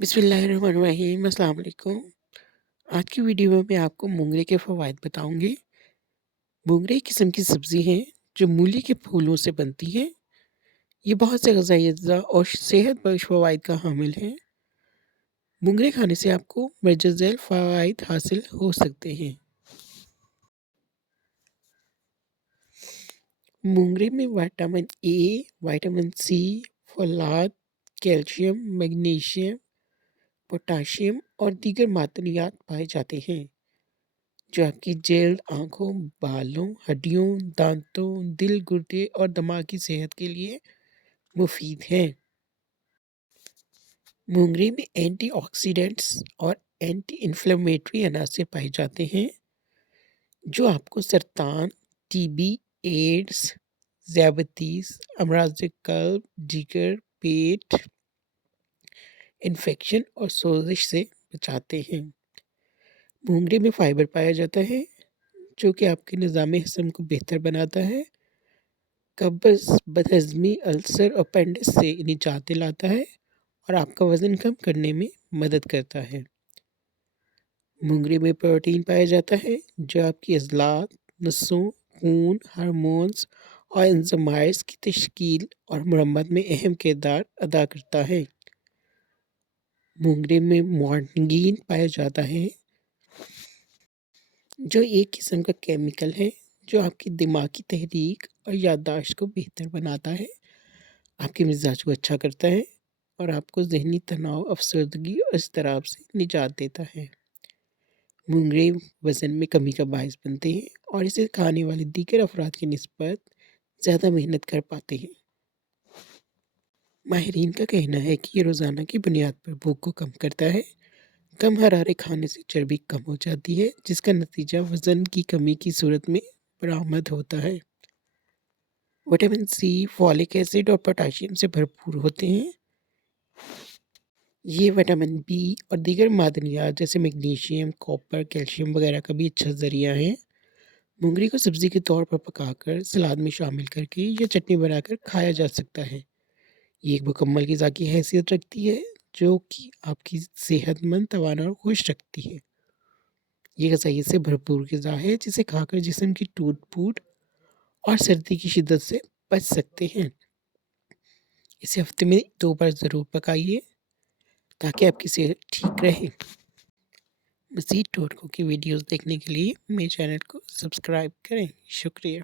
بسم اللہ الرحمن الرحیم، السلام علیکم۔ آج کی ویڈیو میں آپ کو مونگرے کے فوائد بتاؤں گی۔ مونگرے ایک قسم کی سبزی ہیں جو مولی کے پھولوں سے بنتی ہے۔ یہ بہت سے غذائی اجزاء اور صحت بخش فوائد کا حامل ہے۔ مونگرے کھانے سے آپ کو مندرجہ ذیل فوائد حاصل ہو سکتے ہیں۔ مونگرے میں وٹامن اے، وٹامن سی، فولاد، کیلشیم، میگنیشیم، پوٹاشیم اور دیگر معدنیات پائے جاتے ہیں جو آپ کی جلد، آنکھوں، بالوں، ہڈیوں، دانتوں، دل، گردے اور دماغ کی صحت کے لیے مفید ہیں۔ مونگرے میں اینٹی آکسیڈنٹس اور اینٹی انفلیمیٹری عناصر پائے جاتے ہیں جو آپ کو سرطان، ٹی بی، ایڈز، ذیابیطیس، امراض قلب، جگر، پیٹ انفیکشن اور سوزش سے بچاتے ہیں۔ مونگرے میں فائبر پایا جاتا ہے جو کہ آپ کے نظام ہضم کو بہتر بناتا ہے، قبض، بدہضمی، السر اور اپینڈکس سے نجات دلاتا ہے اور آپ کا وزن کم کرنے میں مدد کرتا ہے۔ مونگرے میں پروٹین پایا جاتا ہے جو آپ کی عضلات، نسوں، خون، ہارمونز اور انزائمز کی تشکیل اور مرمت میں اہم کردار ادا کرتا ہے۔ مونگرے میں مارٹنگین پایا جاتا ہے جو ایک قسم کا کیمیکل ہے جو آپ کی دماغی تحریک اور یادداشت کو بہتر بناتا ہے، آپ کے مزاج کو اچھا کرتا ہے اور آپ کو ذہنی تناؤ، افسردگی اور اضطراب سے نجات دیتا ہے۔ مونگرے وزن میں کمی کا باعث بنتے ہیں اور اسے کھانے والے دیگر افراد کی نسبت زیادہ محنت کر پاتے ہیں۔ ماہرین کا کہنا ہے کہ یہ روزانہ کی بنیاد پر بھوک کو کم کرتا ہے۔ کم حرارے کھانے سے چربی کم ہو جاتی ہے جس کا نتیجہ وزن کی کمی کی صورت میں برآمد ہوتا ہے۔ وٹامن سی، فولک ایسڈ اور پوٹاشیم سے بھرپور ہوتے ہیں۔ یہ وٹامن بی اور دیگر معدنیات جیسے میگنیشیم، کاپر، کیلشیم وغیرہ کا بھی اچھا ذریعہ ہے۔ مونگرے کو سبزی کے طور پر پکا کر، سلاد میں شامل کر کے یا چٹنی بنا کر کھایا جا سکتا ہے۔ یہ ایک مکمل غذا کی حیثیت رکھتی ہے جو کہ آپ کی صحت مند، توانا اور خوش رکھتی ہے۔ یہ غذائیت سے بھرپور غذا ہے جسے کھا کر جسم کی ٹوٹ پھوٹ اور سردی کی شدت سے بچ سکتے ہیں۔ اسے ہفتے میں 2 بار ضرور پکائیے تاکہ آپ کی صحت ٹھیک رہے۔ مزید ٹوٹکوں کی ویڈیوز دیکھنے کے لیے میرے چینل کو سبسکرائب کریں۔ شکریہ۔